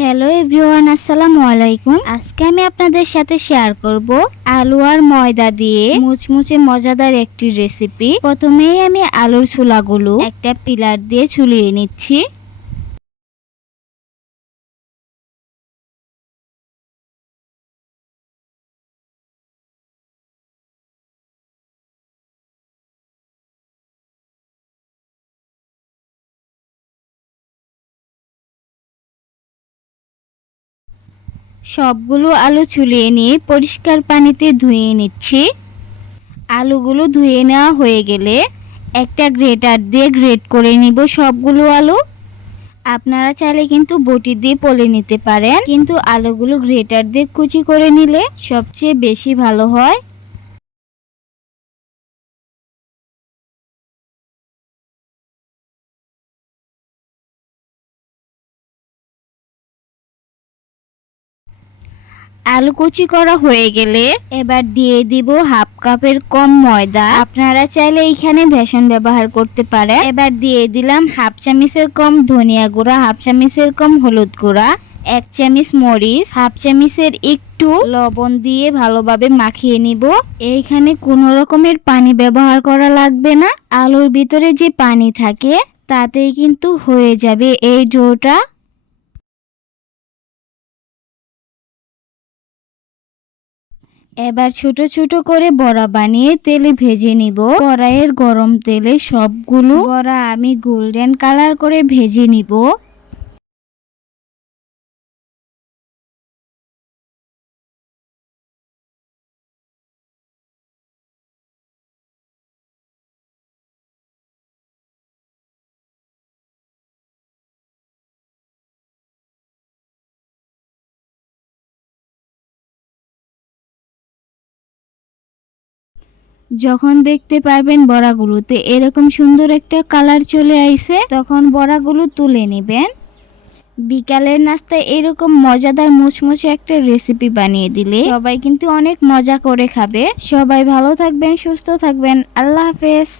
Hello everyone, আসসালামু আলাইকুম। আজকে আমি আপনাদের সাথে শেয়ার করব আলু আর ময়দা দিয়ে মুচমুচে মজাদার একটি রেসিপি। প্রথমেই আমি আলুর ছোলাগুলো একটা পিলার দিয়ে ছুলিয়ে নিচ্ছি। সবগুলো আলু ছুলিয়ে নিয়ে পরিষ্কার পানিতে ধুয়ে নিচ্ছি। আলুগুলো ধুয়ে নেওয়া হয়ে গেলে একটা গ্রেটার দিয়ে গ্রেট করে নিব সবগুলো আলু। আপনারা চাইলে কিন্তু বটি দিয়ে পলে নিতে পারেন, কিন্তু আলুগুলো গ্রেটার দিয়ে কুচি করে নিলে সবচেয়ে বেশি ভালো হয়। আলু কুচি করা হয়ে গেলে এবার দিয়ে দিব হাফ কাপের কম ময়দা। আপনারা চাইলে এখানে বেসন ব্যবহার করতে পারেন। এবার দিয়ে দিলাম হাফ চামচের কম ধনিয়া গুঁড়া, হাফ চামচের কম হলুদ গুঁড়া, 1 চামচ মরিচ, হাফ চামচের একটু লবণ দিয়ে ভালোভাবে মাখিয়ে নিব। এইখানে কোনো রকমের পানি ব্যবহার করা লাগবে না। আলুর ভিতরে যে পানি থাকে তাতেই কিন্তু হয়ে যাবে এই ডোটা। এবার ছোট ছোট করে বড়া বানিয়ে তেলে ভেজে নিব। কড়াইয়ের গরম তেলে সবগুলো বড়া আমি গোল্ডেন কালার করে ভেজে নিব। যখন দেখতে পারবেন বড়াগুলোতে এরকম সুন্দর একটা কালার চলে আইছে, তখন বড়াগুলো তুলে নেবেন। বিকালের নাস্তায় এরকম মজাদার মুচমুচে একটা রেসিপি বানিয়ে দিলে সবাই কিন্তু অনেক মজা করে খাবে। সবাই ভালো থাকবেন, সুস্থ থাকবেন। আল্লাহ হাফেজ।